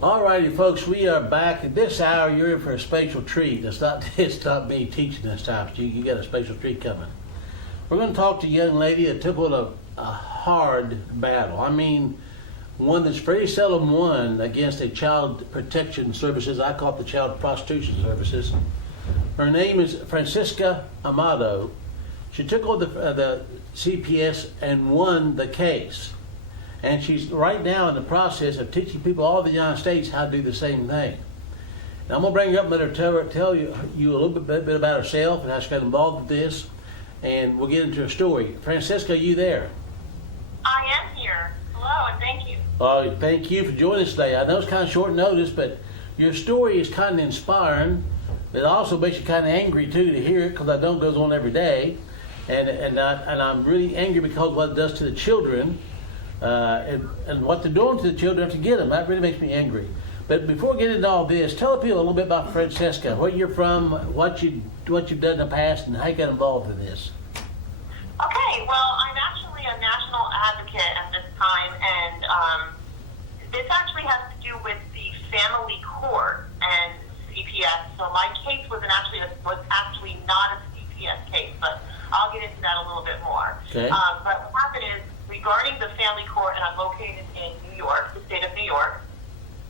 Alrighty, folks, we are back. At this hour, you're in for a special treat. It's not me teaching this time. So you got a special treat coming. We're going to talk to a young lady that took on a hard battle. I mean, one that's very seldom won against a child protection services. I call it the child prostitution services. Her name is Francesca Amato. She took on the CPS and won the case. And she's right now in the process of teaching people all over the United States how to do the same thing. Now I'm going to bring her up and let her tell you a little bit about herself and how she got involved with this. And we'll get into her story. Francesca, are you there? I am here. Hello, and thank you. Thank you for joining us today. I know it's kind of short notice, but your story is kind of inspiring. It also makes you kind of angry, too, to hear it, because I know it goes on every day. And I'm really angry because of what it does to the children. And what they're doing to the children to get them. That really makes me angry. But before we get into all this, tell people a little bit about Francesca, where you're from, what you've done in the past, and how you got involved in this. Okay, well, I'm actually a national advocate at this time, and this actually has to do with the family court and CPS. So my case was actually not a CPS case, but I'll get into that a little bit more. Okay. But what happened is, regarding the family court, and I'm located in New York, the state of New York,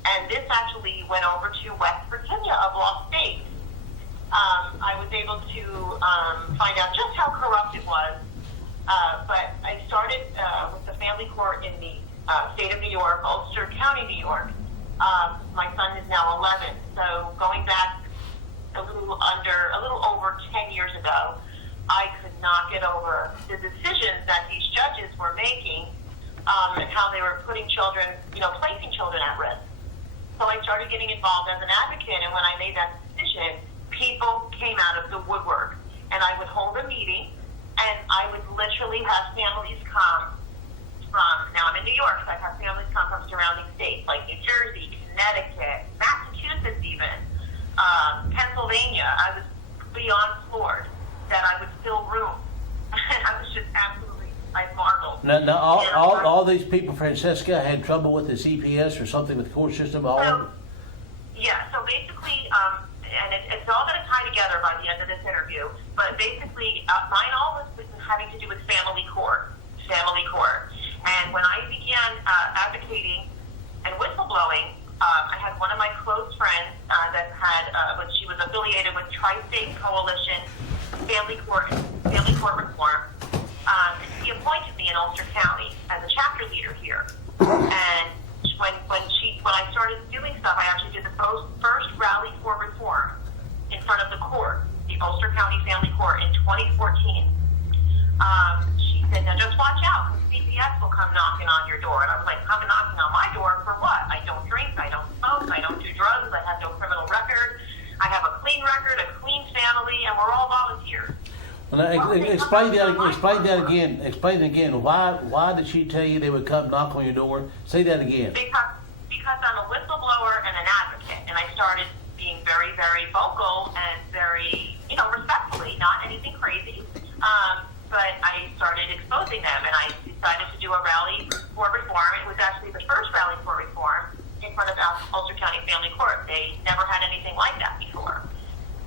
and this actually went over to West Virginia of all states. I was able to find out just how corrupt it was, but I started with the family court in the state of New York, Ulster County, New York. My son is now 11, so going back a little over 10 years ago, I could not get over the decisions that these judges were making and how they were putting children, placing children at risk. So I started getting involved as an advocate, and when I made that decision, people came out of the woodwork. And I would hold a meeting, and I would literally have families come now I'm in New York, so I've had families come from surrounding states like New Jersey, Connecticut, Massachusetts even, Pennsylvania. I was beyond floored that I would fill rooms. I was just I marveled. Now all these people, Francesca, had trouble with the CPS or something with the court system? Yeah, so basically, and it's all going to tie together by the end of this interview, but basically, mine all was having to do with family court. And when I began advocating and whistleblowing, I had one of my close friends that she was affiliated with Tri-State Coalition Family Court Reform, and he appointed me in Ulster County as a chapter leader here. And when I started doing stuff, I actually did the first rally for reform in front of the court, the Ulster County Family Court, in 2014. She said, "Now just watch out, because CPS will come knocking on your door." And I was like, "Come knocking on my door for what? I don't drink, I don't smoke, I don't do drugs, I have no criminal record, I have a clean record, a clean family, and we're all volunteers." Well, explain that again. Explain it again. Why did she tell you they would come knock on your door? Say that again. Because I'm a whistleblower and an advocate, and I started being very, very vocal and very, respectfully, not anything crazy. But I started exposing them, and I decided to do a rally for reform. It was actually the first rally for reform in front of Ulster County Family Court. They never had anything like that before.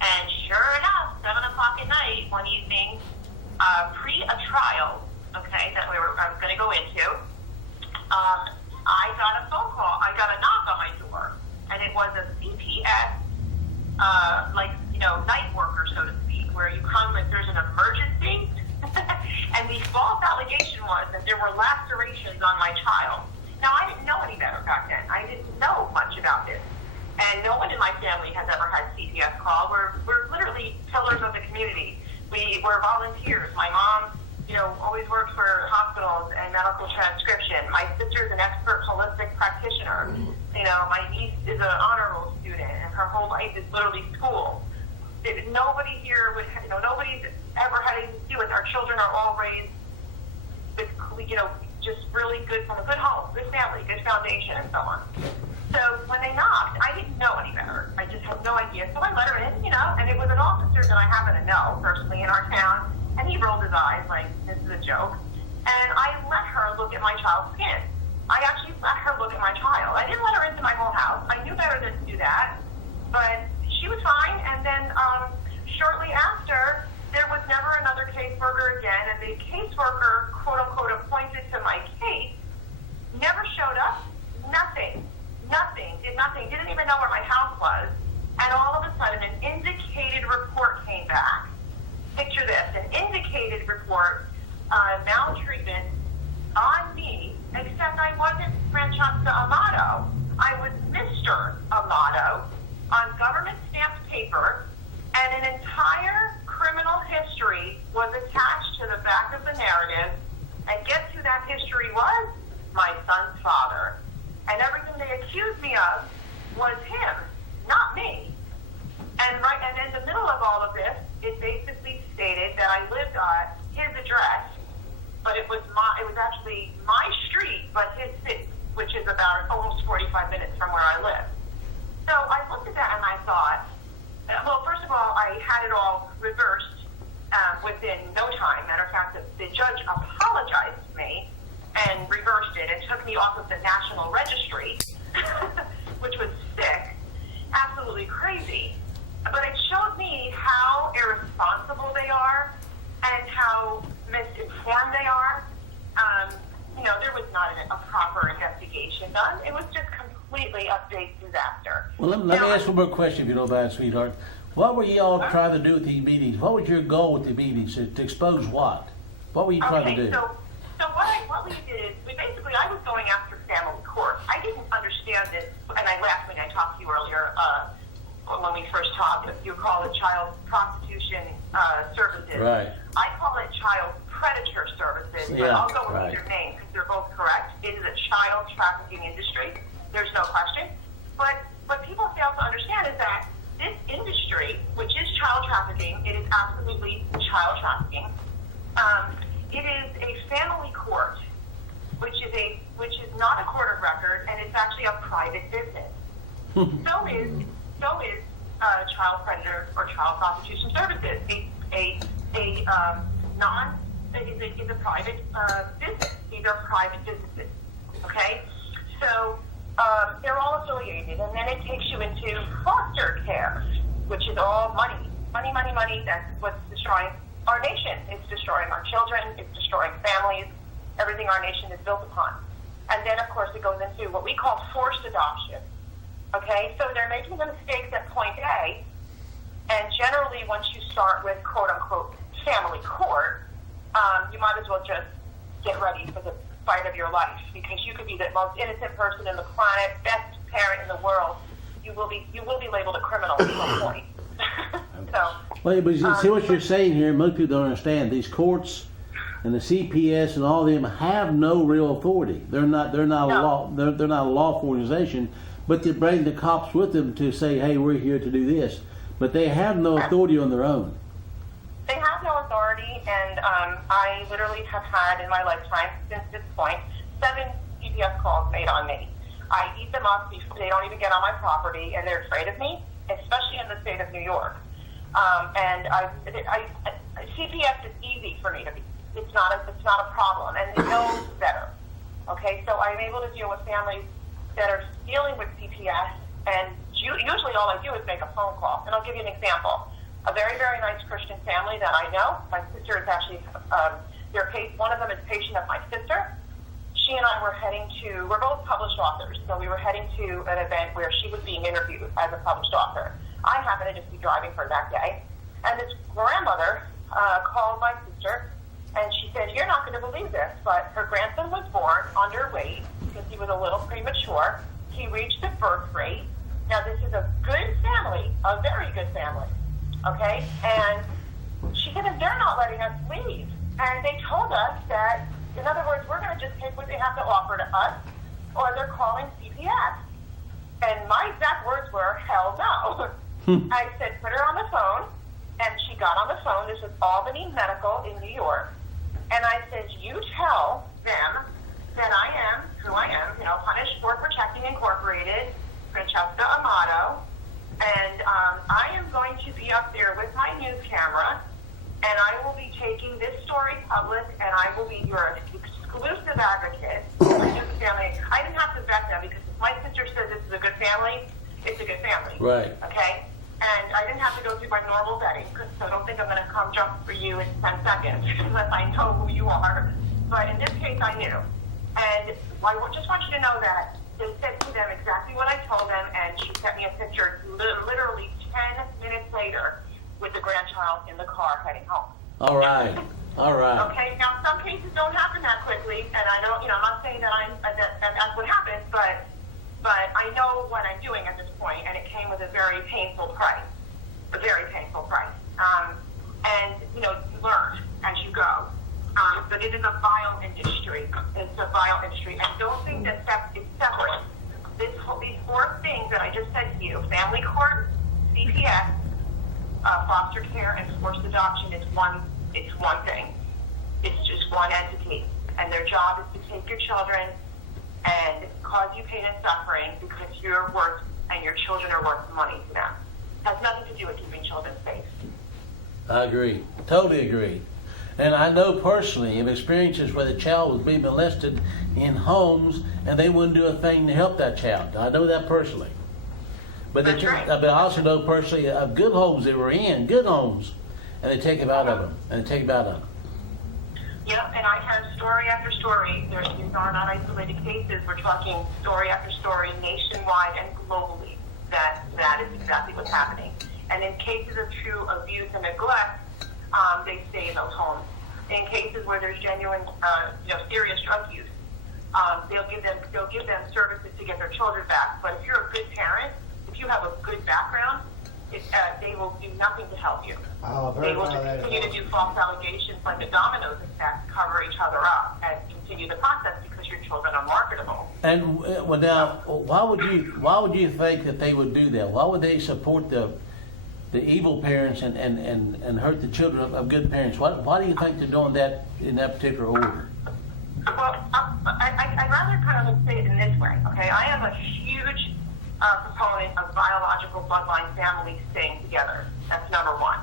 And sure enough, 7 o'clock at night, one evening, pre a trial, okay, that I was going to go into, I got a phone call. I got a knock on my door, and it was a CPS, night worker, so to speak, where you come if there's an emergency. And the false allegation was that there were lacerations on my child. Now, I didn't know any better back then. I didn't know much about this. And no one in my family has ever had CPS call. We're literally pillars of the community. We're volunteers. My mom, always worked for hospitals and medical transcription. My sister's an expert holistic practitioner. My niece is an honor roll student, and her whole life is literally school. Nobody here nobody's ever had anything to do with it. Our children are all raised with, just really good, from a good home, good family, good foundation, and so on. So when they knocked, I didn't know any better. I just had no idea. So I let her in, and it was an officer that I happen to know personally in our town, and he rolled his eyes like, this is a joke. And I let her look at my child's skin. I actually let her look at my child. I didn't let her into my whole house. I knew better than to do that, but she was fine. And then shortly after, there was never another caseworker again, and the caseworker, quote unquote, appointed to my case never showed up. Nothing, didn't even know where my house was. And all of a sudden, an indicated report came back. Picture this, an indicated report, maltreatment on me, except I wasn't Francesca Amato. I was Mr. Amato on government stamped paper, and an entire criminal history was attached to the back of the narrative. And guess who that history was? My son's father. And everything they accused me of was him, not me. And in the middle of all of this, it basically stated that I lived at his address, but it was actually my street, but his city, which is about almost 45 minutes from where I live. So I looked at that and I thought, well, first of all, I had it all reversed within no time. Matter of fact, the judge apologized to me and reversed it and took me off of the National Registry, which was sick, absolutely crazy. But it showed me how irresponsible they are and how misinformed they are. There was not a proper investigation done. It was just completely a big disaster. Well, let me ask one more question, if you don't mind, sweetheart. What were you all trying to do with these meetings? What was your goal with the meetings? To expose what? What were you trying to do? So what we did is, I was going after family court. I didn't understand this, and I laughed when I talked to you earlier, when we first talked. You call it child prostitution services. Right. I call it child predator services, but I'll go with your name because they're both correct. It is a child trafficking industry. There's no question. But what people fail to understand is that this industry, which is child trafficking, it is absolutely child trafficking. It is a family court, which is not a court of record, and it's actually a private business. So is child predator or child prostitution services. It's a private business. These are private businesses. Okay, so they're all affiliated, and then it takes you into foster care, which is all money. That's what's destroying our nation. It's destroying our children. It's destroying families. Everything our nation is built upon. And then, of course, it goes into what we call forced adoption. Okay, so they're making the mistakes at point A, and generally once you start with quote-unquote family court, you might as well just get ready for the fight of your life, because you could be the most innocent person in the planet, best parent in the world. You will be labeled a criminal at some point. Well, but you see what you're saying here. Most people don't understand. These courts and the CPS and all of them have no real authority. They're not a law. They're not a lawful organization, but they bring the cops with them to say, "Hey, we're here to do this." But they have no authority on their own. They have no authority, and I literally have had in my lifetime since this point 7 CPS calls made on me. I eat them up before they don't even get on my property, and they're afraid of me, especially in the state of New York. CPS is easy for me to be. It's not a problem, and they know better. Okay, so I'm able to deal with families that are dealing with CPS, and usually all I do is make a phone call. And I'll give you an example. A very, very nice Christian family that I know. My sister is actually, one of them is a patient of my sister. She and I we're both published authors, so we were heading to an event where she was being interviewed as a published author. I happened to just be driving her that day, and this grandmother called my sister, and she said, "You're not going to believe this, but her grandson was born underweight because he was a little premature. He reached the birth rate." Now, this is a good family, a very good family, okay? And she said, "They're not letting us leave." And they told us that, in other words, we're going to just take what they have to offer to us, or they're calling CPS. And my exact words were, "Hell no." I said, "Put her on the phone." And she got on the phone. This was Albany Medical in New York. And I said, "You tell them that I am who I am, Punished for Protecting Incorporated, Francesca Amato, and I am going to be up there with my news camera, and I will be taking this story public, and I will be your exclusive advocate." I knew the family. I didn't have to vet them. Right. Okay? And I didn't have to go through my normal vetting, so don't think I'm going to come jump for you in 10 seconds unless I know who you are. But in this case, I knew. And I just want you to know that they said to them exactly what I told them, and she sent me a picture literally 10 minutes later with the grandchild in the car heading home. All right. All right. Okay, now some cases don't happen that quickly, and I don't, I'm not saying that that's what happens, but I know what I'm doing at this point, and it came with a very painful price, and you learn as you go. But it is a vile industry. It's a vile industry, and don't think that it's separate. These four things that I just said to you: family court, CPS, foster care, and forced adoption. It's one thing. It's just one entity, and their job is to take your children and cause you pain and suffering because you're worth and your children are worth money to them. It has nothing to do with keeping children safe. I agree. Totally agree. And I know personally of experiences where the child was being molested in homes and they wouldn't do a thing to help that child. I know that personally. But That's right. But I also know personally of good homes they were in, good homes, and they take them out of them. Yep, and I have story after story. These are not isolated cases. We're talking story after story, nationwide and globally, that is exactly what's happening. And in cases of true abuse and neglect, they stay in those homes. In cases where there's genuine, serious drug use, they'll give them services to get their children back. But if you're a good parent, if you have a good background, they will do nothing to help you. They will just continue to do false allegations like the dominoes effect, cover each other up, and continue the process because your children are marketable. And now, why would you think that they would do that? Why would they support the evil parents and hurt the children of good parents? Why do you think they're doing that in that particular order? Well, I'd rather kind of say it in this way, okay? I am a huge proponent of biological bloodline families staying together. That's number one,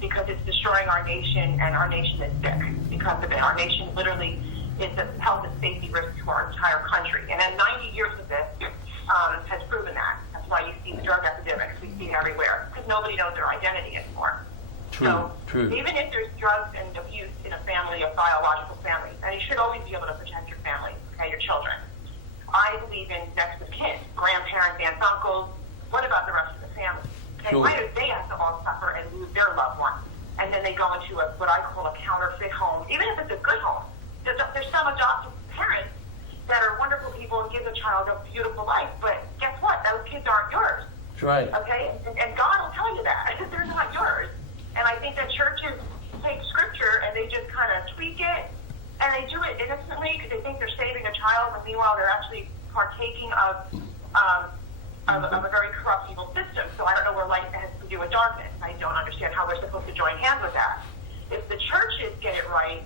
because it's destroying our nation, and our nation is sick because of it. Our nation literally is a health and safety risk to our entire country. And then 90 years of this has proven that. That's why you see the drug epidemics. We see it everywhere because nobody knows their identity anymore. True. Even if there's drugs and abuse in a family, a biological family, and you should always be able to protect your family, okay, your children. I believe in next of kin, grandparents, aunts, uncles. What about the rest of the family? Okay, Sure. why do they have to all suffer and lose their loved one? And then they go into what I call a counterfeit home. Even if it's a good home, there's some adoptive parents that are wonderful people and give the child a beautiful life. But guess what? Those kids aren't yours. That's right. Okay? And God will tell you that. They're not yours. And I think that churches take scripture and they just kind of tweak it. And they do it innocently because they think they're saving a child, but meanwhile they're actually partaking of a very corrupt evil system. So I don't know where light has to do with darkness. I don't understand how we're supposed to join hands with that. If the churches get it right,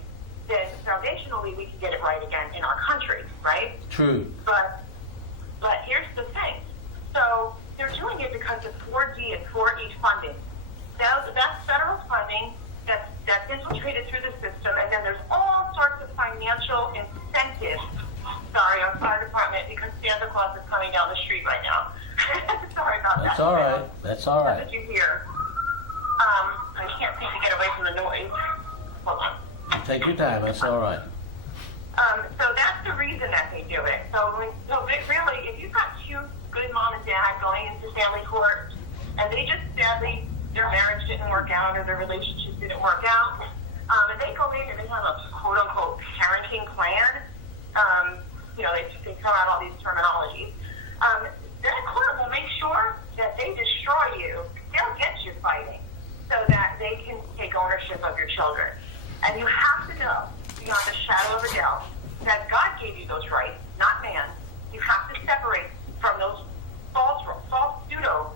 then foundationally we can get it right again in our country, right? True. But here's the thing. So they're doing it because of 4D and 4E funding. Now that's federal funding that's infiltrated through the system, and then there's all sorts of financial incentives. Sorry, I'm fire department because Santa Claus is coming down the street right now. Sorry about that. That's all right. That's all right. That's what you hear. I can't seem to get away from the noise. Hold on. Take your time. That's all right. So that's the reason that they do it. So really, if you've got two good mom and dad going into family court, and they just sadly, their marriage didn't work out or their relationship didn't work out, and they go in and they have a quote-unquote parenting plan, they throw out all these terminologies, that court will make sure that they destroy you. They'll get you fighting so that they can take ownership of your children. And you have to know, beyond a shadow of a doubt, that God gave you those rights, not man. You have to separate from those false pseudo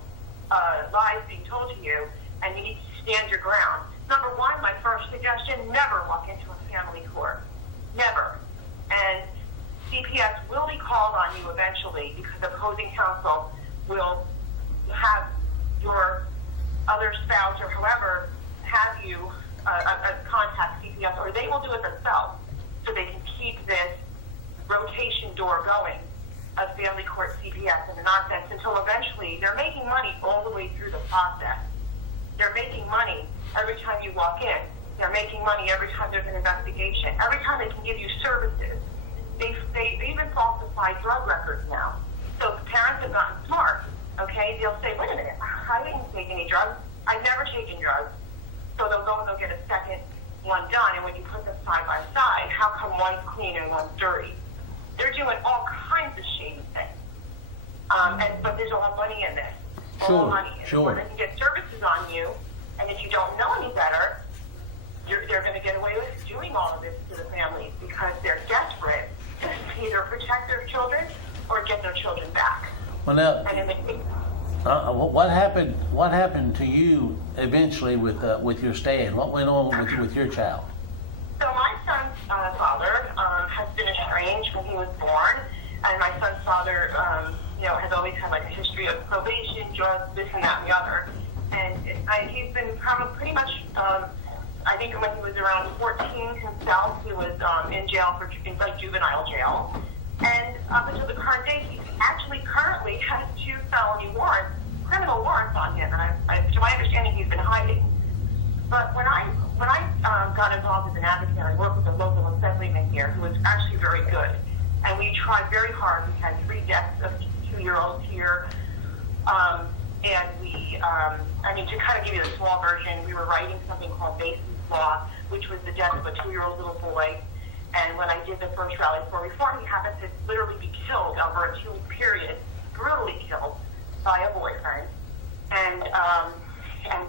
lies being told to you, and you need to stand your ground. Number one, my first suggestion, never walk into a family court. Never. And CPS will be called on you eventually because opposing counsel will have your other spouse or whoever have you contact CPS, or they will do it themselves so they can keep this rotation door going of family court CPS and the nonsense until until eventually they're making money all the way through the process. They're making money every time you walk in. They're making money every time there's an investigation. Every time they can give you services. They even falsify drug records now. So the parents have gotten smart, okay? They'll say, wait a minute, I didn't take any drugs. I've never taken drugs. So they'll go and they'll get a second one done, and when you put them side by side, how come one's clean and one's dirty? They're doing all kinds of shady things. But there's all money in this. All money. Sure. They can get services on you, and if you don't know any better, they're going to get away with doing all of this to the families because they're desperate to either protect their children or get their children back. Well, now, And what happened to you eventually with your stay? What went on with your child? So my son's father has been estranged when he was born, and my son's father, has always had like a history of probation, drugs, this and that and the other. And he's been pretty much, I think when he was around 14 himself, he was in jail in juvenile jail. And up until the current day, he actually currently has 2 felony warrants, criminal warrants on him. And to my understanding, he's been hiding. But when I got involved as an advocate, I worked with a local assemblyman here who was actually very good. And we tried very hard. We had 3 deaths of 2-year-olds here. And we, to kind of give you the small version, we were writing something called Basis Law, which was the death of a 2-year-old little boy. And when I did the first rally for reform, he happened to literally be killed over a 2-week period, brutally killed by a boyfriend. And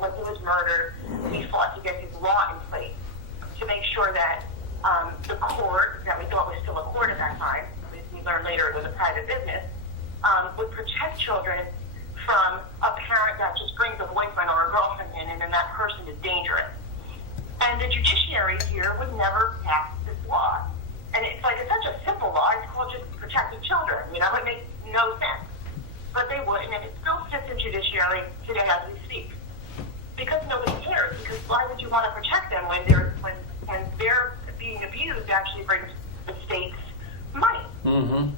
when he was murdered, we fought to get his law in place to make sure that the court, that we thought was still a court at that time, we learned later it was a private business, would protect children from a parent that just brings a boyfriend or a girlfriend in, and then that person is dangerous. And the judiciary here would never pass this law. And it's such a simple law. It's called just protecting children. It makes no sense. But they wouldn't, and it still sits in judiciary today as we speak. Because nobody cares. Because why would you want to protect them when they're being abused actually brings the states money? Mm-hmm.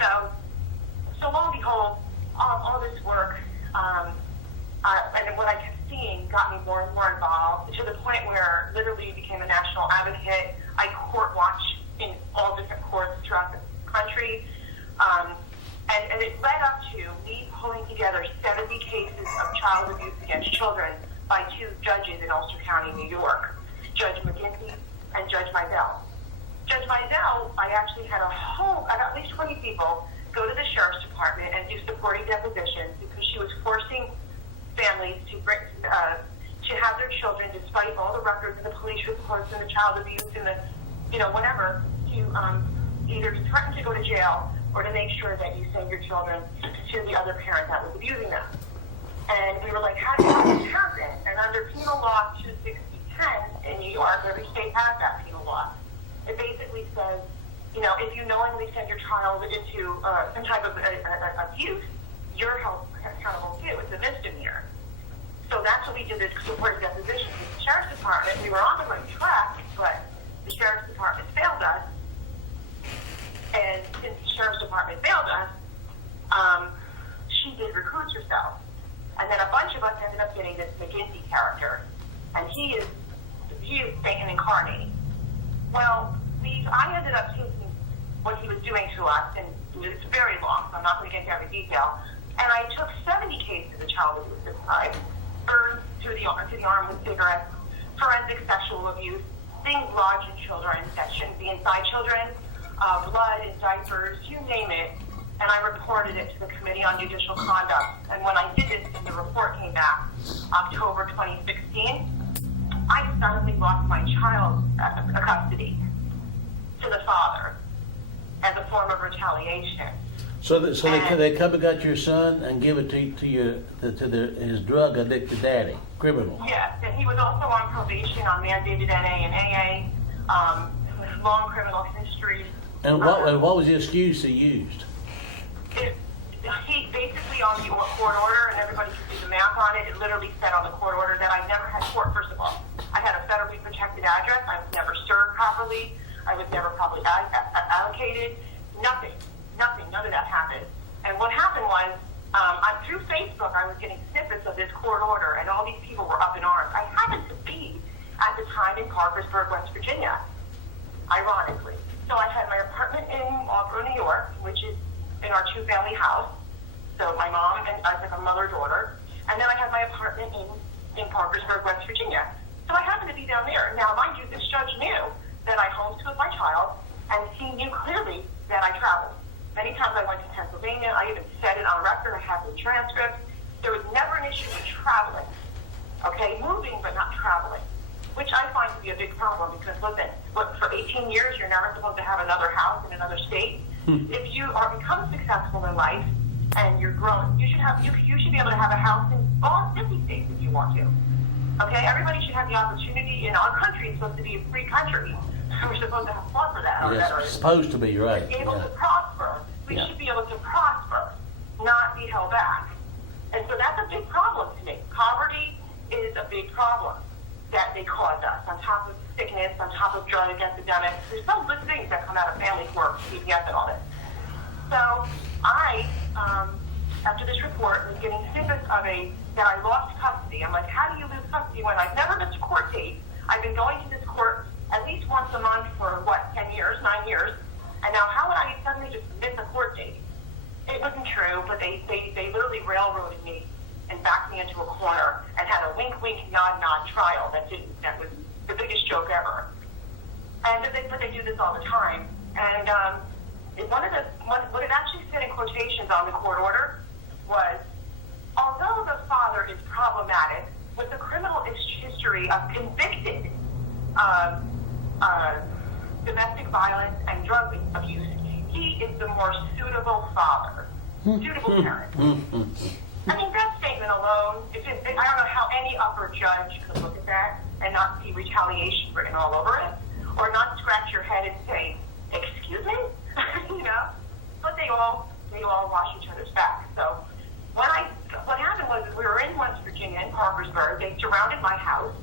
So lo and behold, all this work, and what I kept seeing got me more and more involved to the point where literally became a national advocate. I court watch in all different courts throughout the country. And it led up to me pulling together 70 cases of child abuse against children by 2 judges in Ulster County, New York, Judge McGinty and Judge Mizell. Judge Mizell, I actually had at least 20 people go to the sheriff's department and do supporting depositions because she was forcing families to have their children, despite all the records and the police reports and the child abuse and the, whatever, to either threaten to go to jail or to make sure that you send your children to the other parent that was abusing them. And we were like, how does this happen? And under Penal Law 26010 in New York, every state has that penal law. It basically says, if you knowingly send your child into some type of abuse, you're held accountable too. It's a misdemeanor. So that's what we did, this supported deposition with the Sheriff's Department. We were on the right track, but the Sheriff's Department failed us. And since the Sheriff's Department failed us, she did recruit herself. And then a bunch of us ended up getting this McGinty character. And he is Satan incarnate. Well, I ended up taking what he was doing to us, and it's very long, so I'm not going to get into every detail. And I took 70 cases of child abuse this time, burns to the arm with cigarettes, forensic sexual abuse, things lodged in children that shouldn't be inside children, blood in diapers, you name it. And I reported it to the Committee on Judicial Conduct. And when I did this, and the report came back October 2016, I suddenly lost my child's custody to the father as a form of retaliation. So they come and got your son and give it to his drug addicted daddy, criminal. Yes, and he was also on probation on mandated NA and AA, long criminal history. And what was the excuse he used? He basically on the court order, and everybody can do the math on it, it literally said on the court order that I never had court, first of all. I had a federally protected address, I was never served properly, I was never properly allocated, nothing, none of that happened. And what happened was, Through Facebook, I was getting snippets of this court order, and all these people were up in arms. I happened to be at the time in Parkersburg, West Virginia, ironically. So I had my apartment in Marlboro, New York, which is in our two-family house. So my mom and I was like a mother-daughter. And then I had my apartment in Parkersburg, West Virginia. So I happened to be down there. Now, mind you, this judge knew that I homeschooled my child, and he knew clearly that I traveled. Many times I went to Pennsylvania. I even said it on record. I have the transcript. There was never an issue with traveling. Okay, moving but not traveling, which I find to be a big problem because, listen, look, for 18 years you're never supposed to have another house in another state. If you are become successful in life and you're grown, you should be able to have a house in all 50 states if you want to. Okay, everybody should have the opportunity. In our country, it's supposed to be a free country. We're supposed to have fun for that. Yes, it's supposed to be, right. Be able to prosper. We should be able to prosper, not be held back. And so that's a big problem to me. Poverty is a big problem that they cause us, on top of sickness, on top of drug epidemics. There's some good things that come out of family court, CPS and all this. So I, after this report, was getting snippets of that I lost custody. I'm like, how do you lose custody when I've never missed a court date? I've been going to this court at least once a month for, 10 years, 9 years. And now how would I suddenly just miss a court date? It wasn't true, but they literally railroaded me and backed me into a corner and had a wink, wink, nod, nod trial that was the biggest joke ever. And but they do this all the time. And what it actually said in quotations on the court order was, although the father is problematic with a criminal history of convicted domestic violence and drug abuse, he is the more suitable father, suitable parent. I mean, that statement alone, I don't know how any upper judge could look at that and not see retaliation written all over it, or not scratch your head and say, excuse me? But they all wash each other's back. So what happened was we were in West Virginia, in Parkersburg. They surrounded my house,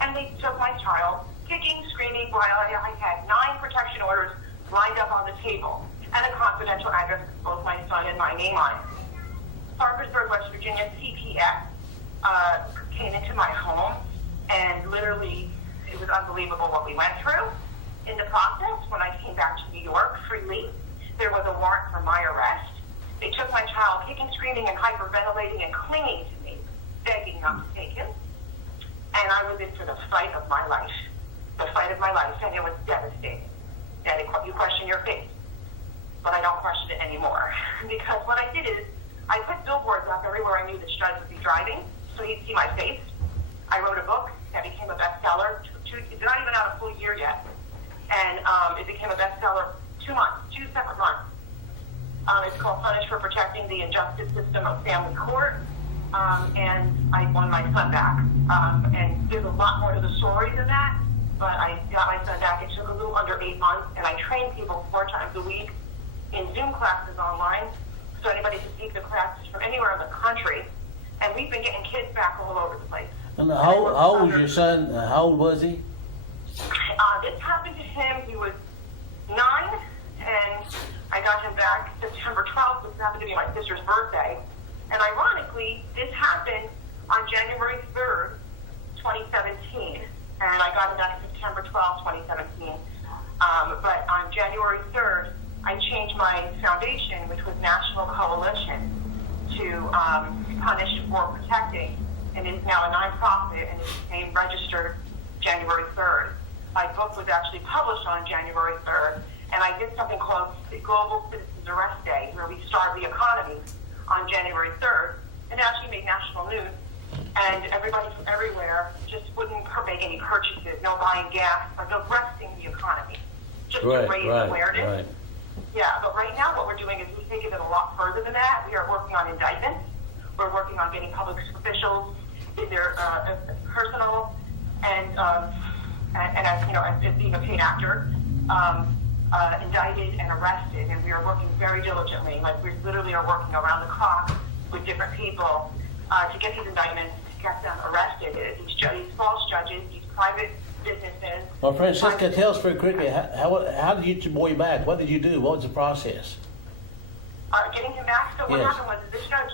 and they took my child, kicking, screaming, while I had 9 protection orders lined up on the table, and a confidential address with both my son and my name on it. Parkersburg, West Virginia, CPS came into my home, and literally, it was unbelievable what we went through. In the process, when I came back to New York freely, there was a warrant for my arrest. They took my child, kicking, screaming, and hyperventilating and clinging to me, begging not to take him. And I was in for the fight of my life. The fight of my life, and it was devastating. And you question your faith. But I don't question it anymore. Because what I did is, I put billboards up everywhere I knew the judge would be driving, so he'd see my face. I wrote a book that became a bestseller. It's not even out a full year yet. And it became a bestseller 2 separate months. It's called Punish for Protecting the Injustice System of Family Court. And I won my son back. And there's a lot more to the story than that. But I got my son back. It took a little under 8 months. And I trained people 4 times a week in Zoom classes online. So anybody can take the classes from anywhere in the country. And we've been getting kids back all over the place. And how old was your son? How old was he? This happened to him. He was 9, and I got him back September 12th, which happened to be my sister's birthday. And ironically, this happened on January 3rd, 2017. And I got him back September 12th, 2017. But on January 3rd, I changed my foundation, which was National Coalition to Punish for Protecting, and it is now a nonprofit, and it became registered January 3rd. My book was actually published on January 3rd, and I did something called the Global Citizens Arrest Day, where we starved the economy on January 3rd, and it actually made national news. And everybody from everywhere just wouldn't make any purchases, no buying gas, like arresting the economy, just to raise awareness. Right. Yeah, but right now what we're doing is we're taking it a lot further than that. We are working on indictments. We're working on getting public officials in their personal and as being a paid actor, indicted and arrested. And we are working very diligently. Like we literally are working around the clock with different people to get these indictments, to get them arrested. These false judges, these private businesses. Well, Francesca, tell us very quickly, how did you get your boy back? What did you do? What was the process? Getting him back. So what Yes. happened was this judge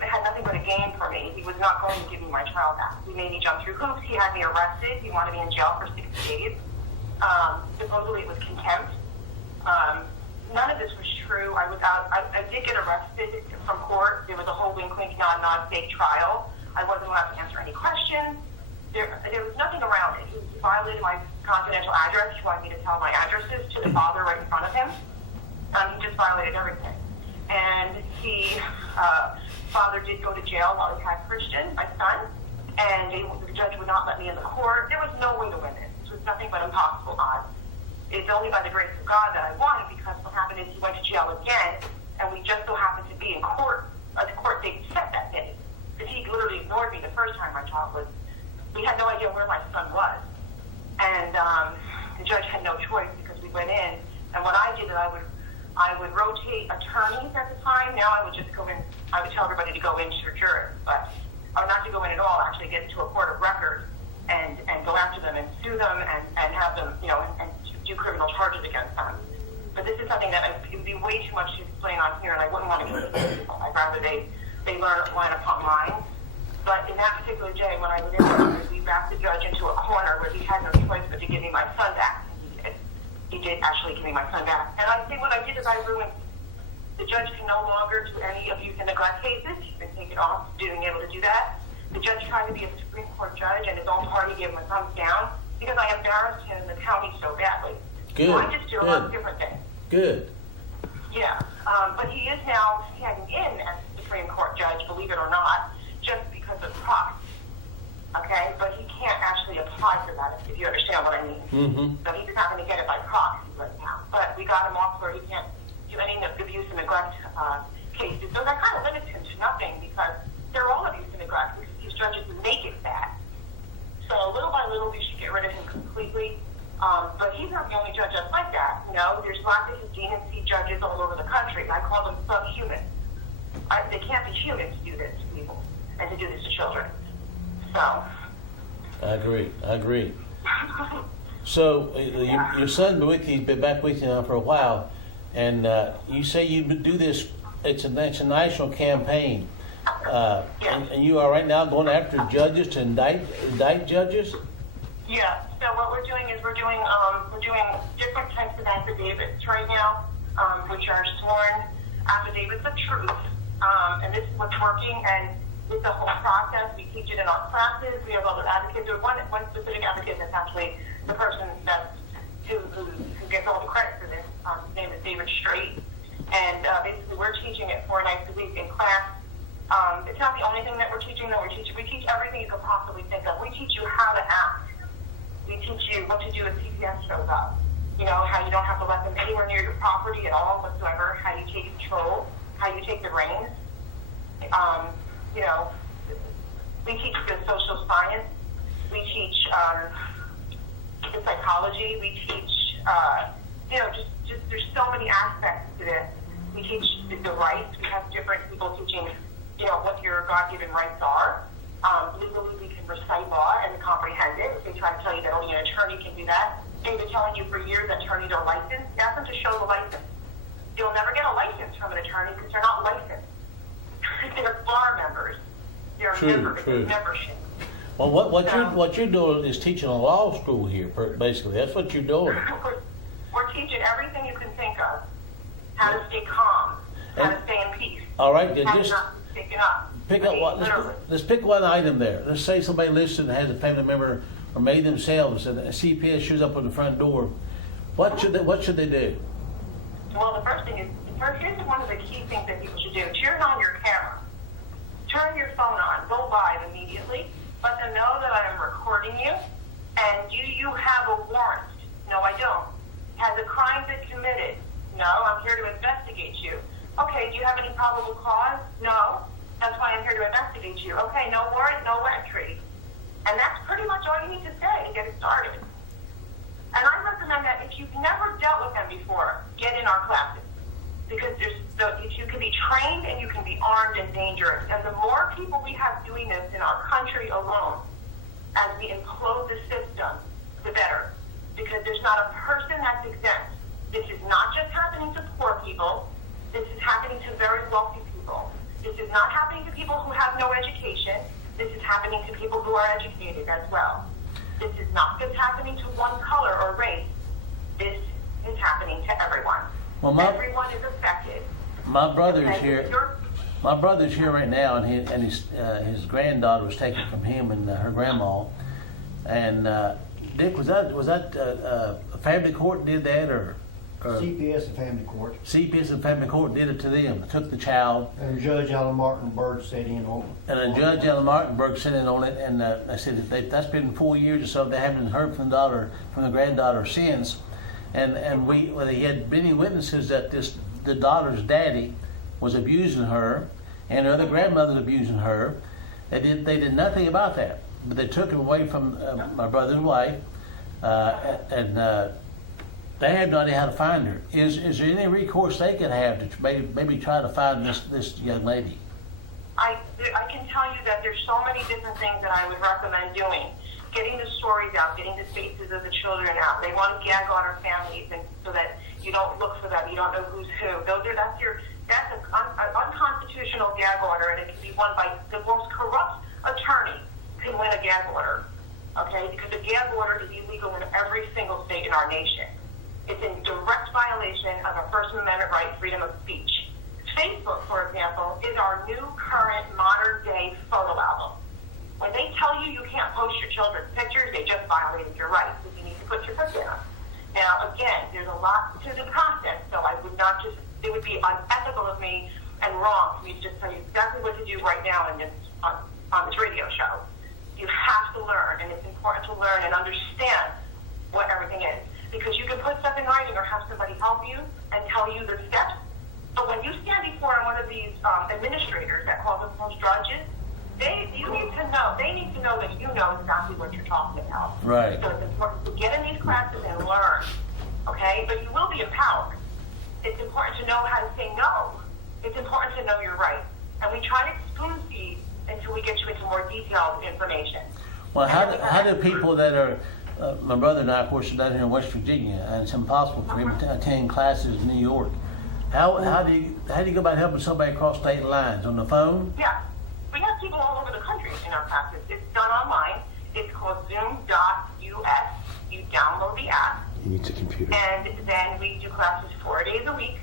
had nothing but a game for me. He was not going to give me my child back. He made me jump through hoops. He had me arrested. He wanted me in jail for 60 days. Supposedly it was contempt. None of this was true. I did get arrested from court. There was a whole wink, wink, nod, nod, fake trial. I wasn't allowed to answer any questions. There was nothing around it. He violated my confidential address. He wanted me to tell my addresses to the father right in front of him. He just violated everything. And father did go to jail while he had Christian, my son, and the judge would not let me in the court. There was no way to win this. It was nothing but impossible odds. It's only by the grace of God that I won, because what happened is he went to jail again, and we just so happened to be in court. The court date set that day. Because he literally ignored me the first time my child was. We had no idea where my son was. And the judge had no choice, because we went in, and what I did is I would rotate attorneys at the time. Now I would just go in, I would tell everybody to go into your jurors, but or not to go in at all, actually get into a court of record and go after them and sue them and have them, and do criminal charges against them. But this is something that it would be way too much to explain on here, and I wouldn't want to give it to people. I'd rather they learn line upon line. But in that particular day, when I was in there, we backed the judge into a corner where he had no choice but to give me my son back. He did actually give me my son back. And I think what I did is I ruined, the judge can no longer do any abuse and neglect cases. He's been taken off being able to do that. The judge tried to be a Supreme Court judge, and his own party gave him a thumbs down because I embarrassed him in the county so badly. Good. So I just did a lot of different things. Good. Yeah. But he is now standing in as Supreme Court judge, believe it or not, just because of proxy. Okay? But he can't actually apply for that, if you understand what I mean. Mm-hmm. So he's not going to get it by proxy right now. But we got him off where he can't do any abuse and neglect cases. So that kind of limits him to nothing, because they're all abuse and neglect, because these judges make it that. So little by little, we should get rid of him completely. But he's not the only judge that's like that. There's lots of his D and C judges all over the country. I call them subhuman. They can't be human to do this to people and to do this to children. So. I agree. So your son he's been back with you now for a while, and you say you do this. It's a national campaign, Yes. and you are right now going after judges to indict judges. Yeah. So what we're doing is we're doing different types of affidavits right now, which are sworn affidavits of truth, and this is what's working. And with the whole process, we teach it in our classes. We have other advocates. There's one specific advocate that's actually the person who gets all the credit for this. His name is David Straight, and basically we're teaching it 4 nights a week in class. It's not the only thing that we're teaching, though. We teach everything you could possibly think of. We teach you how to act. We teach you what to do if CPS shows up. How you don't have to let them anywhere near your property at all whatsoever. How you take control. How you take the reins. We teach the social science. We teach the psychology. We teach, just there's so many aspects to this. We teach the rights. We have different people teaching, what your God-given rights are. Legally, we can recite law and comprehend it. They try to tell you that only an attorney can do that. They've been telling you for years that attorneys are licensed. Ask them to show the license. You'll never get a license from an attorney because they're not licensed. They're bar members. They're membership. Well, what you're doing is teaching a law school here, basically. That's what you're doing. We're teaching everything you can think of. How to stay calm. How to stay in peace. All right, how just to not pick it up. pick up what. Let's pick one item there. Let's say somebody listened and has a family member or made themselves, and a CPS shows up on the front door. What should they do? Well, the first thing is, here's one of the key things that people should do. Turn on your camera. Turn your phone on. Go live immediately. Let them know that I am recording you. And do you have a warrant? No, I don't. Has a crime been committed? No, I'm here to investigate you. Okay, do you have any probable cause? No. That's why I'm here to investigate you. Okay, no warrant, no entry. And that's pretty much all you need to say to get it started. And I recommend that if you've never dealt with them before, get in our classes. Because you can be trained and you can be armed and dangerous. And the more people we have doing this in our country alone, as we implode the system, the better. Because there's not a person that's exempt. This is not just happening to poor people. This is happening to very wealthy people. This is not happening to people who have no education. This is happening to people who are educated as well. This is not just happening to one color or race. This is happening to everyone. Well, everyone is affected. My brother's here. My brother's here right now, and his granddaughter was taken from him and her grandma. And Dick, was that a family court did that, or CPS and family court. CPS and family court did it to them? Took the child. And Judge Alan Martinberg sat in on it. And Judge Alan Martinberg sat in on it, and I said that's been 4 years or so. They haven't heard from the granddaughter since. And he had many witnesses that the daughter's daddy was abusing her, and her other grandmother was abusing her. They did nothing about that, but they took him away from my brother's wife, and they have no idea how to find her. Is there any recourse they could have to maybe try to find this young lady? I can tell you that there's so many different things that I would recommend doing. Getting the stories out, getting the faces of the children out. They want to gag order families, and so that you don't look for them, you don't know who's who. That's an unconstitutional gag order, and it can be won by the most corrupt attorney can win a gag order. Okay, because a gag order is illegal in every single state in our nation. It's in direct violation of our First Amendment right, freedom of speech. Facebook, for example, is our new, current, modern-day photo album. When they tell you you can't post your children's pictures, they just violated your rights. So you need to put your foot down. Now, again, there's a lot to the process, so I would not just, it would be unethical of me and wrong for me to just tell you exactly what to do right now on this radio show. You have to learn, and it's important to learn and understand what everything is. Because you can put stuff in writing or have somebody help you and tell you the steps. But when you stand before one of these administrators that call themselves judges, they need to know that you know exactly what you're talking about. Right. So it's important to get in these classes and learn, okay? But you will be empowered. It's important to know how to say no. It's important to know your rights. And we try to spoon feed until we get you into more detailed information. Well, how do people that are, my brother and I, of course, are down here in West Virginia, and it's impossible for him to attend classes in New York. How do you go about helping somebody across state lines? On the phone? Yeah. We have people all over the country in our classes. It's done online. It's called Zoom.us. You download the app. You need a computer. And then we do classes 4 days a week,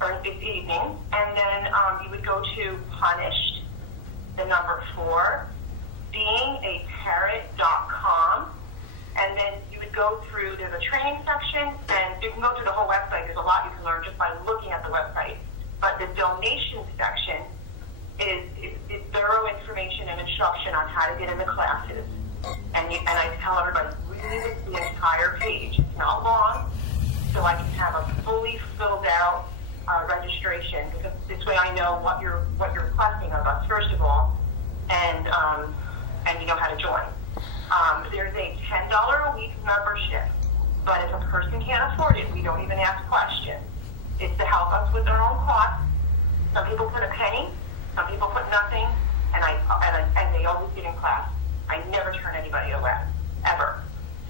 or this evening. And then you would go to punished, the number 4, beingaparent.com. And then you would go through, there's a training section, and you can go through the whole website. There's a lot you can learn just by looking at the website. But the donation section is thorough information and instruction on how to get in the classes. And I tell everybody, read the entire page. It's not long, so I can have a fully filled out registration, because this way I know what you're requesting of us, first of all, and you know how to join. There's a $10 a week membership, but if a person can't afford it, we don't even ask questions. It's to help us with our own costs. Some people put a penny, some people put nothing, and they always get in class. I never turn anybody away, ever.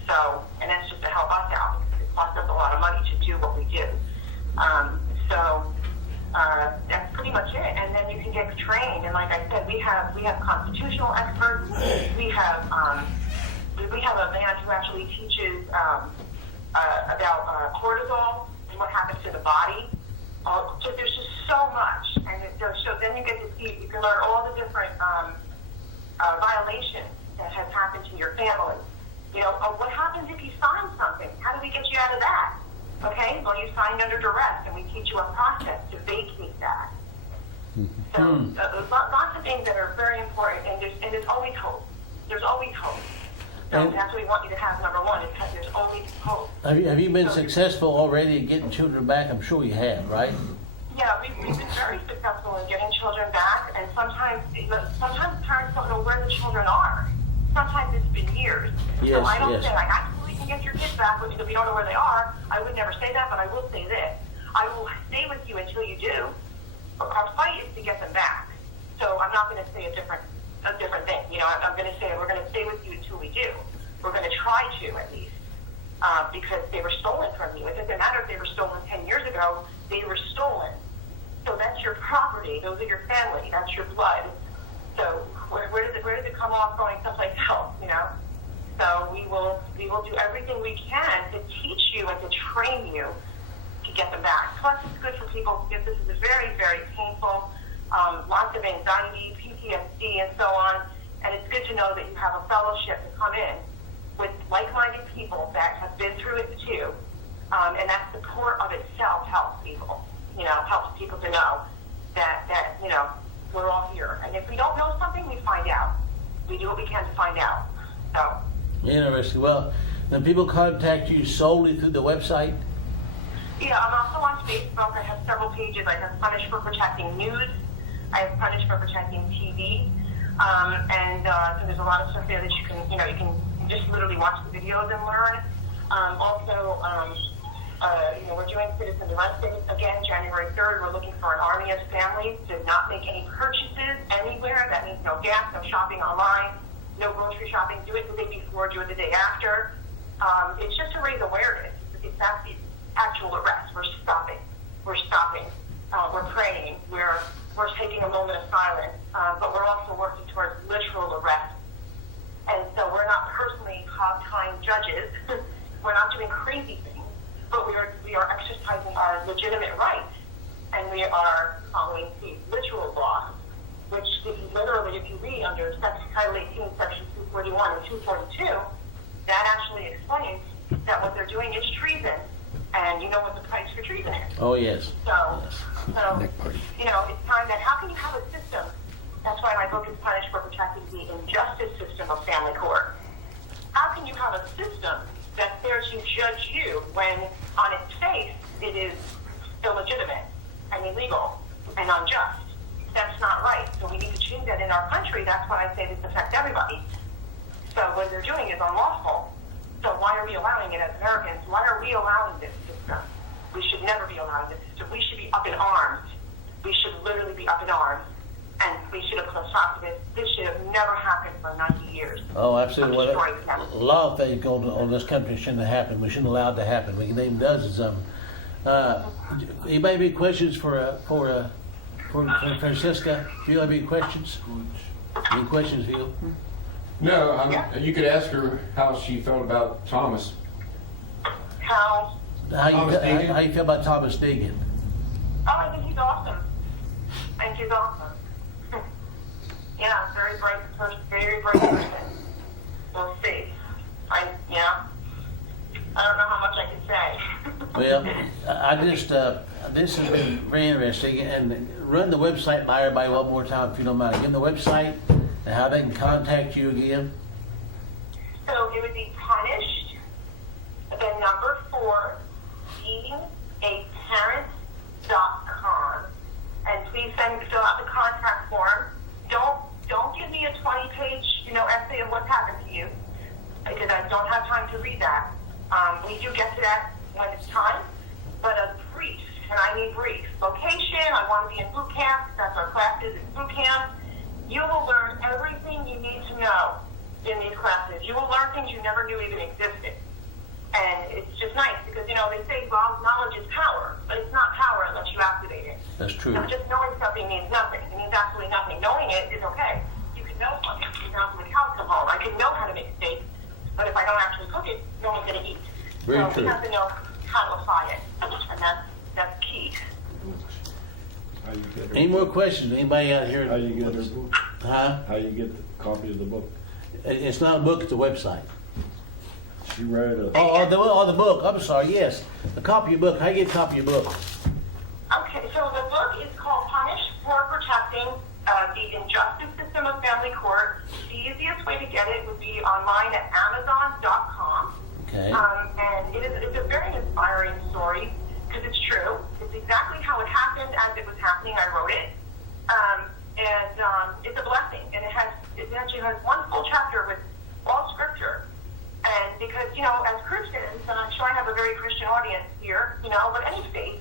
So, and that's just to help us out, because it costs us a lot of money to do what we do. That's pretty much it. And then you can get trained. And like I said, we have constitutional experts. We have a man who actually teaches about cortisol and what happens to the body. So there's just so much, and so then you get to see, you can learn all the different violations that have happened to your family. You know, what happens if you sign something? How do we get you out of that? Okay, well, you signed under duress, and we teach you a process to vacate that. So lots of things that are very important, and there's always hope. There's always hope. So that's what we want you to have, number one, is because there's always hope. Have you been successful already in getting children back? I'm sure you have, right? Yeah, we've been very successful in getting children back, and sometimes parents don't know where the children are. Sometimes it's been years. Yes, so I don't yes. say, like, absolutely can get your kids back, but if we don't know where they are, I would never say that, but I will say this. I will stay with you until you do. Our fight is to get them back. So I'm not going to say a different thing. You know, I'm going to say we're going to stay with you until we do. We're going to try to, at least, because they were stolen from you. It doesn't matter if they were stolen 10 years ago. They were stolen. So that's your property. Those are your family. That's your blood. So where does it come off going someplace else, you know? So we will do everything we can to teach you and to train you to get them back. Plus, it's good for people because this is very, very painful, lots of anxiety, PTSD, and so on. And it's good to know that you have a fellowship to come in with like-minded people that have been through it too. And that support of itself helps people, helps people to know that we're all here. And if we don't know something, we find out. We do what we can to find out. So. Interesting. Well, then people contact you solely through the website? Yeah, I'm also on Facebook. I have several pages. I have Punished for Protecting News. I have Punished for Protecting TV. So there's a lot of stuff there that you can just literally watch the videos and learn. We're doing citizen arrest days. Again, January 3rd, we're looking for an army of families to not make any purchases anywhere. That means no gas, no shopping online, no grocery shopping. Do it the day before, do it the day after. It's just to raise awareness. It's not the actual arrest. We're stopping. We're praying. We're taking a moment of silence. But we're also working towards literal arrest. And so we're not personally hog-tying judges. We're not doing crazy things. But we are exercising our legitimate rights, and we are following the literal law, which literally, if you read under Title 18, Section 241 and 242, that actually explains that what they're doing is treason, and you know what the price for treason is. Oh, yes. So it's time that how can you have a system? That's why my book is Punished for Protecting the Injustice System of Family Court. How can you have a system that's there to judge you when on its face it is illegitimate and illegal and unjust? That's not right. So we need to change that in our country. That's why I say this affects everybody. So what they're doing is unlawful. So why are we allowing it as Americans? Why are we allowing this system? We should never be allowing this system. We should be up in arms. We should literally be up in arms. And we should have put a stop to this. This should have never happened for 90 years. Oh, absolutely. Well, a lot of things going on in this country shouldn't have happened. We shouldn't allow it to happen. What it even does is, anybody have any questions for Francesca? Do you have any questions? Any questions, Phil? No, you could ask her how she felt about Thomas. How you feel about Thomas Deegan? Oh, I think he's awesome. I think he's awesome. Yeah, very bright person. We'll see. I don't know how much I can say. Well, this has been very interesting. And run the website by everybody one more time if you don't mind. Give them the website and how they can contact you again. So it would be Punished, the number 4, being a parent.com. And please fill out the contact form. Don't give me a 20-page, essay of what's happened to you, because I don't have time to read that. We do get to that when it's time, but a brief, and I need brief. Location, I want to be in boot camp. That's our classes in boot camp. You will learn everything you need to know in these classes. You will learn things you never knew even existed. And it's just nice because, they say knowledge is power, but it's not power unless you activate it. That's true. Just knowing something means nothing. It means absolutely nothing. Knowing it is okay. You can know something. For example, when cows come home, I can know how to make steak, but if I don't actually cook it, no one's going to eat. Very so true. We have to know how to apply it, and that's key. Any more questions? Anybody out here? How you get her book? Huh? How you get the copy of the book? It's not a book, it's a website. She read a... Oh, the book. I'm sorry, yes. A copy of your book. How do you get a copy of your book? Okay, so the book is called Punished for Protecting the Injustice System of Family Court. The easiest way to get it would be online at Amazon.com. Okay. And it's a very inspiring story because it's true. It's exactly how it happened as it was happening. I wrote it. It's a blessing. And it actually has one full chapter with all scripture. And because, as Christians, and I'm sure I have a very Christian audience here, but any faith,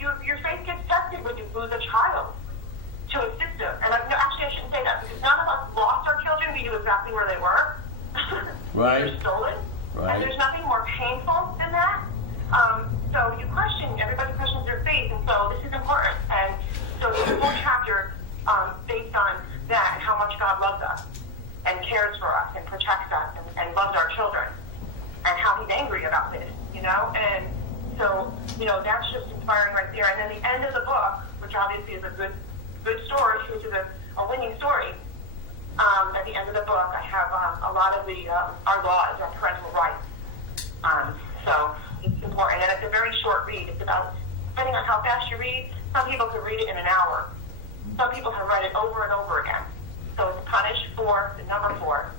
your faith gets tested when you lose a child to a system. And actually, I shouldn't say that because none of us lost our children. We knew exactly where they were. Right. They're stolen. Right. And there's nothing more painful than that. So everybody questions their faith, and so this is important. angry about this, you know? And so, you know, that's just inspiring right there. And then the end of the book, which obviously is a good story, which is a winning story. At the end of the book, I have a lot of our laws, our parental rights. So it's important, and it's a very short read. It's about, depending on how fast you read, some people can read it in an hour. Some people have read it over and over again. So it's punished for, the number 4,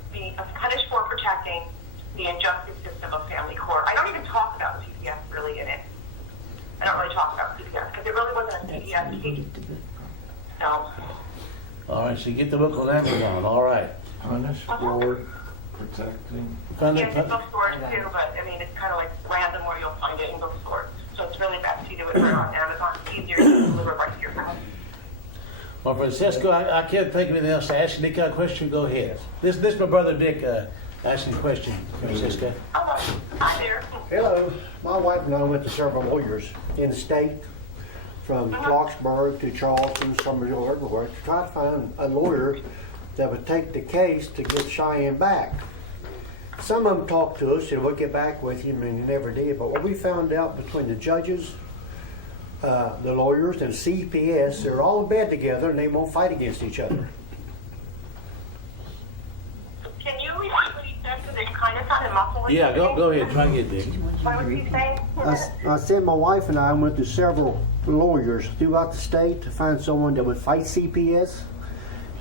punished for protecting the injustice system of family court. I don't even talk about CPS really in it. I don't really talk about CPS because it really wasn't a CPS case. So. All right, so you get the book on Amazon. All right. Punish for protecting. Yeah, it's bookstores too, but I mean, it's kind of like random where you'll find it in bookstores. So it's really best to do it right on Amazon. It's easier to deliver right to your house. Well, Francesca, I can't think of anything else to ask you. Nick, got a question? Go ahead. This is my brother Dick asking a question, Francesca. Oh, hi there. Hello. My wife and I went to several lawyers in the state, from Clarksburg to Charleston, Somerville, everywhere, to try to find a lawyer that would take the case to get Cheyenne back. Some of them talked to us and we'll get back with him, and they never did. But what we found out between the judges, the lawyers, and CPS, they're all in bed together and they won't fight against each other. Can you repeat what he said? Because it kind of sounded muffled. Yeah, go ahead. Try and get Dick. What was he saying? I said my wife and I went to several lawyers throughout the state to find someone that would fight CPS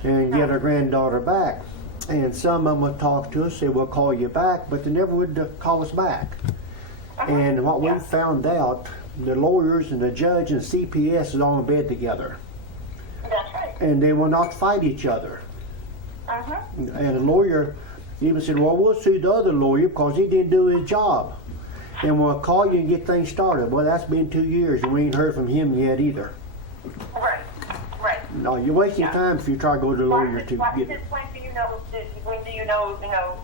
and get our granddaughter back. And some of them would talk to us, say we'll call you back, but they never would call us back. And what we found out, the lawyers and the judge and CPS is all in bed together. That's right. And they will not fight each other. And the lawyer even said, well, we'll sue the other lawyer because he didn't do his job. And we'll call you and get things started. Well, that's been 2 years and we ain't heard from him yet either. Right. No, you're wasting time if you try to go to the lawyer to get it. When do you know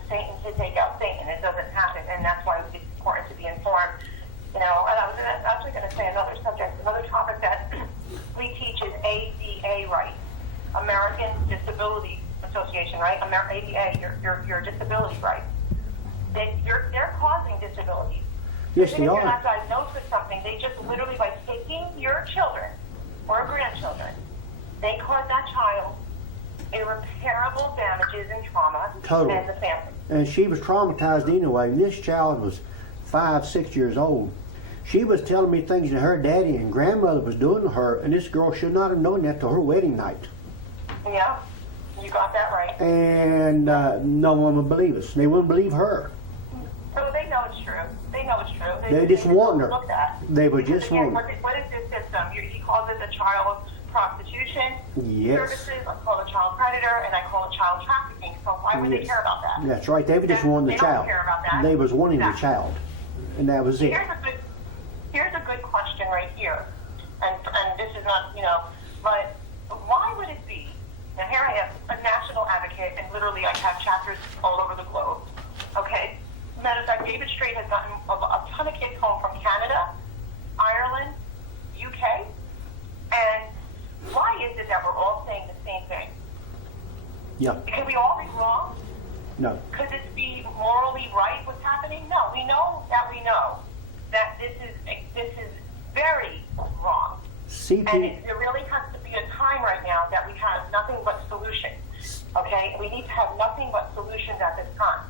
Satan to take out Satan? It doesn't happen, and that's why it's important to be informed. You know, and I was actually going to say another topic that we teach is ADA rights, American Disability Association, right? ADA, your disability rights. They're causing disabilities. Yes, Even they if you're are. not diagnosed with something, they just literally, by taking your children or grandchildren, they cause that child irreparable damages and trauma Totally. and the family. And she was traumatized anyway. And this child was 5, 6 years old. She was telling me things that her daddy and grandmother was doing to her, and this girl should not have known that till her wedding night. Yeah, you got that right. And no one would believe us. They wouldn't believe her. So they know it's true. They know it's true. They just want her. Look at. They were just Again, wanting her. what is this system? He calls it the child prostitution Yes. services. I call it child predator, and I call it child trafficking. So why would they Yes. care about that? That's right. They were just wanting the They don't child. care about that. They was wanting the Exactly. child. And that was it. Here's a good question right here, and this is not, but why would it be? Now here I am, a national advocate, and literally I have chapters all over the globe. Okay, matter of fact, David Strait has gotten a ton of kids home from Canada, Ireland, UK, and why is it that we're all saying the same thing? Yeah. Can we all be wrong? No. Could this be morally right what's happening? No, we know that this is very wrong. And there really has to be a time right now that we have nothing but solutions. Okay? We need to have nothing but solutions at this time.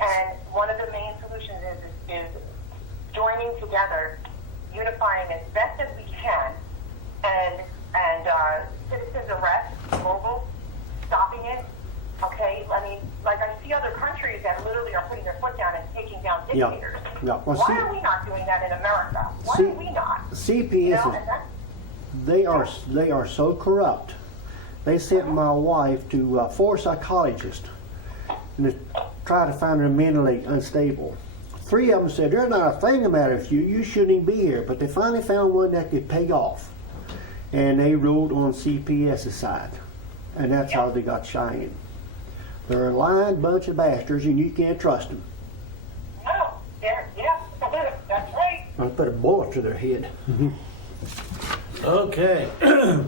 And one of the main solutions is joining together, unifying as best as we can, and citizens arrest, mobile, stopping it. Okay, I mean, like I see other countries that literally are putting their foot down and taking down dictators. Yeah. Well, why are we not doing that in America? Why are we not? CPS, they are so corrupt. They sent my wife to 4 psychologists and to try to find her mentally unstable. 3 of them said, there's not a thing the matter with you. You shouldn't even be here. But they finally found one that could pay off. And they ruled on CPS's side. And that's how they got Cheyenne. They're a lying bunch of bastards, and you can't trust them. No, that's right. I'll put a bullet to their head. Okay. I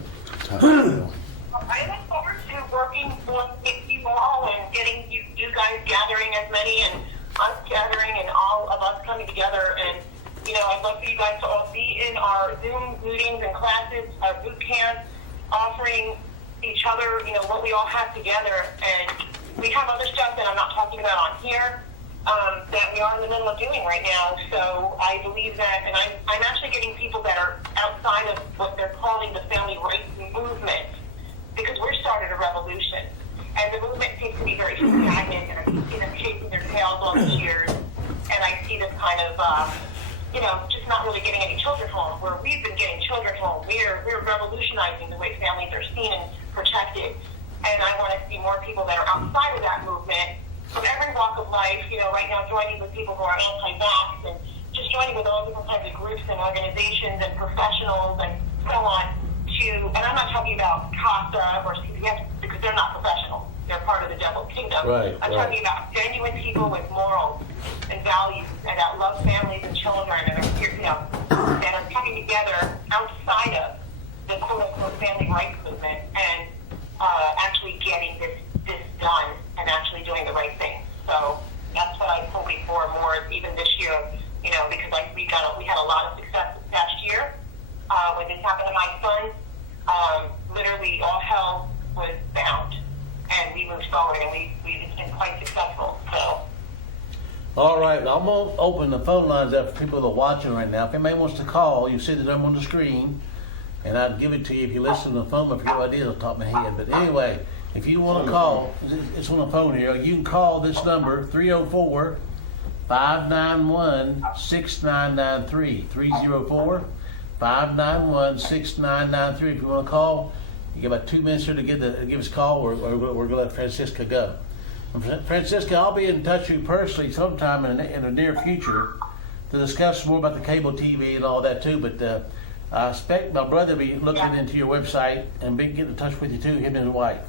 look forward to working with you all and getting you guys gathering as many and us gathering and all of us coming together, and I'd love for you guys to all be in our Zoom meetings and classes, our boot camps, offering each other, what we all have together. And we have other stuff that I'm not talking about on here that we are in the middle of doing right now. So I believe that, and I'm actually getting people that are outside of what they're calling the family rights movement, because we're started a revolution. And the movement seems to be very stagnant, and I see them chasing their tails all these years. And I see this kind of, just not really getting any children home, where we've been getting children home. We're revolutionizing the way families are seen and protected. And I want to see more people that are outside of that movement, from every walk of life, right now joining with people who are anti-vax, and just joining with all different kinds of groups and organizations and professionals and so on and I'm not talking about CASA or CPS, because they're not professionals. They're part of the devil's kingdom. Right, I'm talking about genuine people with morals and values and that love families and children and are here, that are coming together outside of the quote-unquote family rights movement and actually getting this done and actually doing the right thing. So that's what I'm hoping for more even this year, because we had a lot of success this past year. When this happened to my son, literally all hell was bound, and we moved forward, and we've been quite successful. So. All right, I'm going to open the phone lines up for people that are watching right now. If anybody wants to call, you see the number on the screen, and I'd give it to you if you listen to the phone. If your idea off the top of my head. But anyway, if you want to call, it's on the phone here. You can call this number, 304-591-6993, 304-591-6993. If you want to call, you got about 2 minutes here to give us a call, or we're going to let Francesca go. Francesca, I'll be in touch with you personally sometime in the near future to discuss more about the cable TV and all that too. But I expect my brother will be looking into your website and get in touch with you too, him and his wife.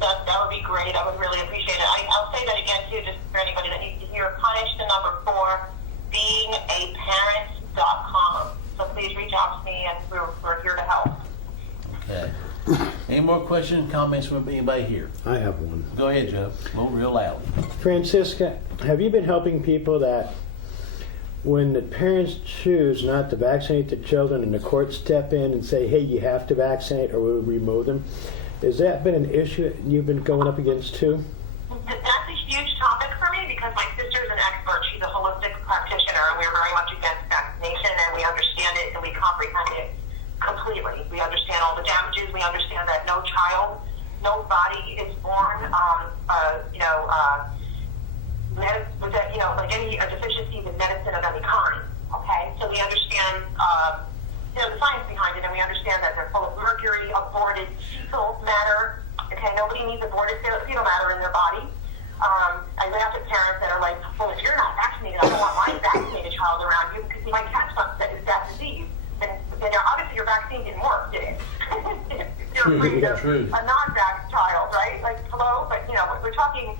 That would be great. I would really appreciate it. I'll say that again too, just for anybody that needs to hear. Punish the number 4, beingaparent.com. So please reach out to me, and we're here to help. Okay. Any more questions, comments from anybody here? I have one. Go ahead, Joe. Go real loud. Francesca, have you been helping people that when the parents choose not to vaccinate the children and the courts step in and say, hey, you have to vaccinate or we'll remove them? Has that been an issue you've been going up against too? That's a huge topic for me, because my sister's an expert. She's a holistic practitioner, and we're very much against vaccination, and we understand it and we comprehend it completely. We understand all the damages. We understand that no body is born, with any deficiencies in medicine of any kind. Okay, so we understand the science behind it, and we understand that they're full of mercury, aborted fecal matter. Okay, nobody needs aborted fetal matter in their body. I laugh at parents that are like, well, if you're not vaccinated, I don't want my vaccinated child around you because he might catch that disease. And obviously your vaccine didn't work, did it? You're afraid of a non-vax child, right? Like, hello? But, we're talking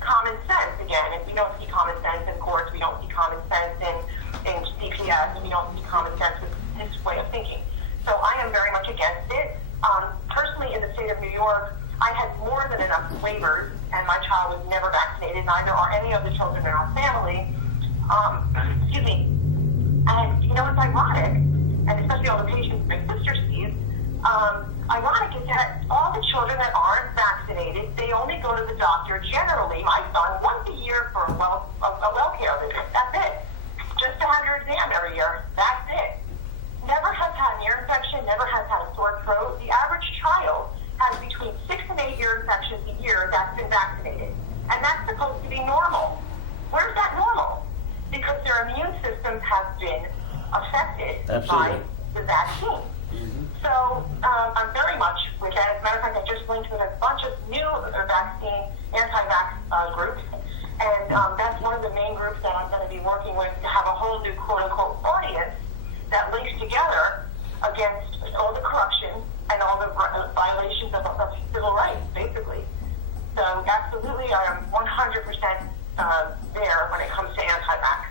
common sense again. And we don't see common sense in courts. We don't see common sense in CPS. We don't see common sense with this way of thinking. So I am very much against it. Personally, in the state of New York, I had more than enough waivers, and my child was never vaccinated. Neither are any of the children in our family. Excuse me. And, it's ironic, and especially all the patients my sister sees, ironic is that all the children that aren't vaccinated, they only go to the doctor, generally, my son, once a year for a well care visit. That's it. Just to have your exam every year. That's it. Never has had an ear infection, never has had a sore throat. The average child has between 6 and 8 ear infections a year that's been vaccinated. And that's supposed to be normal. Where's that normal? Because their immune systems have been affected by the vaccine. Mm-hmm. So I'm very much with that. As a matter of fact, I just linked with a bunch of new anti-vax groups. And that's one of the main groups that I'm going to be working with, to have a whole new quote-unquote audience that links together against all the corruption and all the violations of civil rights, basically. So absolutely, I am 100% there when it comes to anti-vax.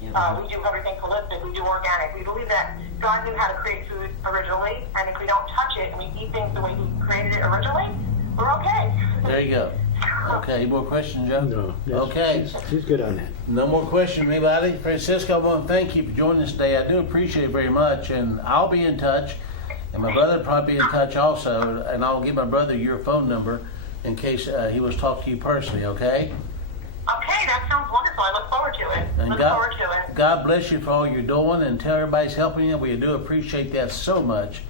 We do everything holistic. We do organic. We believe that God knew how to create food originally, and if we don't touch it and we eat things the way He created it originally, we're okay. There you go. Okay, more questions, Joe? No. that's- Okay. She's good on that. No more questions, anybody? Francesca, I want to thank you for joining us today. I do appreciate it very much, and I'll be in touch, and my brother will probably be in touch also, and I'll give my brother your phone number in case he wants to talk to you personally, okay? Okay, that sounds wonderful. I look forward to it. And Look God- forward to it. God bless you for all you're doing, and tell everybody's helping you. We do appreciate that so much,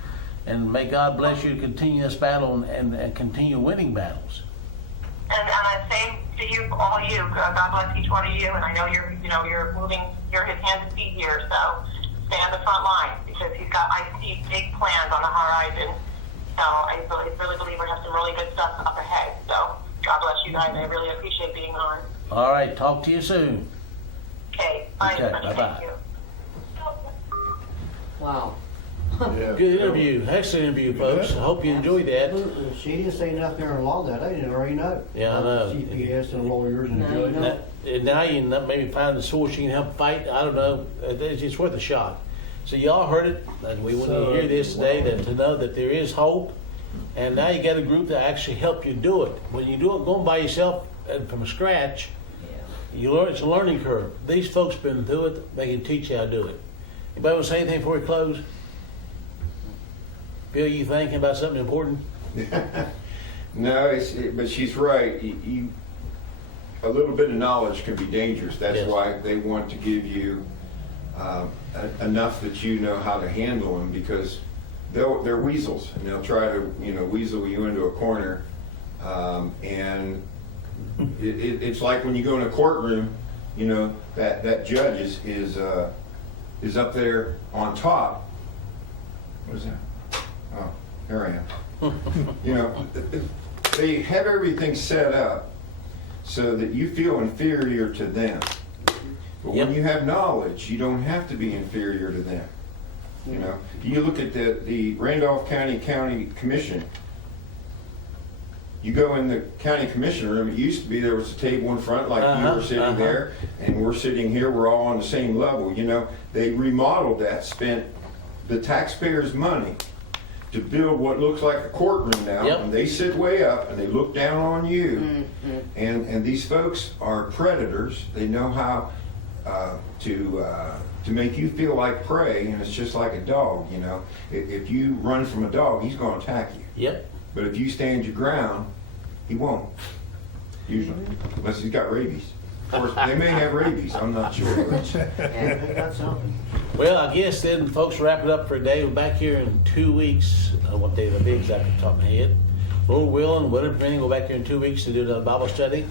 and may God bless you to continue this battle and continue winning battles. And same to you, all of you. God bless each one of you. And I know you're moving, you're his hands and feet here. So stay on the front line because I see big plans on the horizon. So I really believe we have some really good stuff up ahead. So God bless you guys. I really appreciate being on. All right, talk to you soon. Okay, bye. Okay, everybody. bye-bye. Thank you. Wow. Yeah. Good interview, excellent interview, folks. I hope you enjoyed that. Absolutely. She didn't say nothing there in law that I didn't already know. Yeah, I know. CPS and lawyers and No, judges. no. And now you can maybe find the source you can help fight. I don't know. It's worth a shot. So y'all heard it, and we want to hear this today to know that there is hope. And now you got a group that actually help you do it. When you do it going by yourself and from scratch, you learn. It's a learning curve. These folks been through it. They can teach you how to do it. Anybody want to say anything before we close? Bill, you thinking about something important? No, but she's right. A little bit of knowledge can be dangerous. That's Yes. why they want to give you enough that you know how to handle them, because they're weasels and they'll try to weasel you into a corner. And it's like when you go in a courtroom, that judge is up there on top. What is that? Oh, here I am. They have everything set up so that you feel inferior to them. But when Yep. you have knowledge, you don't have to be inferior to them. You look at the Randolph County Commission. You go in the county commission room, it used to be there was a table in front like you were sitting there, and we're sitting here, we're all on the same level. They remodeled that, spent the taxpayers' money to build what looks like a courtroom now, Yep. and they sit way up and they look down on you. And these folks are predators. They know how to make you feel like prey, and it's just like a dog. If you run from a dog, he's going to attack you. Yep. But if you stand your ground, he won't. Usually, unless he's got rabies. Of course, they may have rabies. I'm not sure. Yeah, they got something. Well, I guess then, folks, wrap it up for a day. We're back here in 2 weeks. What day will be exactly off the top of my head. Lord willing, weather permitting, we'll back here in 2 weeks to do the Bible study.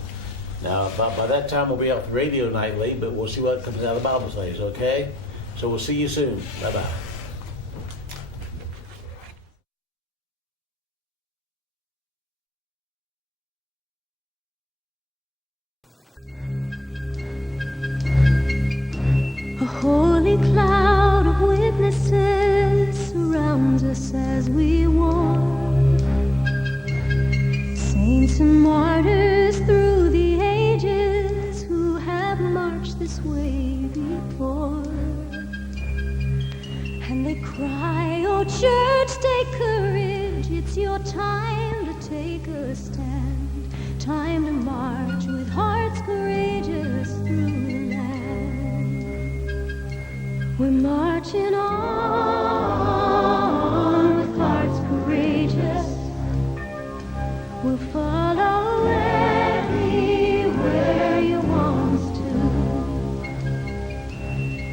Now, by that time, we'll be off the radio nightly, but we'll see what comes out of Bible studies, okay? So we'll see you soon. Bye-bye. A holy cloud of witnesses surrounds us as we walk. Saints and martyrs through the ages who have marched this way before. And they cry, oh church, take courage. It's your time to take a stand. Time to march with hearts courageous through the land. We're marching on with hearts courageous. We'll follow everywhere you want us to.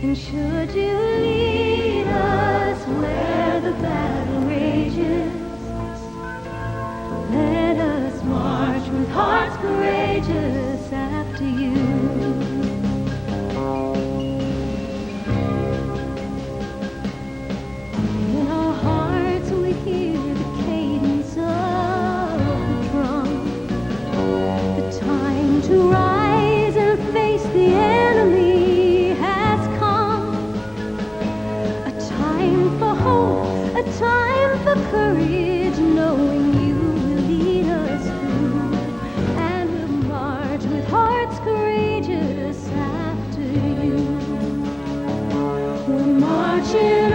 And should you lead us where the battle rages, let us march with hearts courageous after you. In our hearts we hear the cadence of the drum. The time to rise and face the enemy has come. A time for hope, a time for courage, knowing you will lead us through. And we'll march with hearts courageous after you. We're marching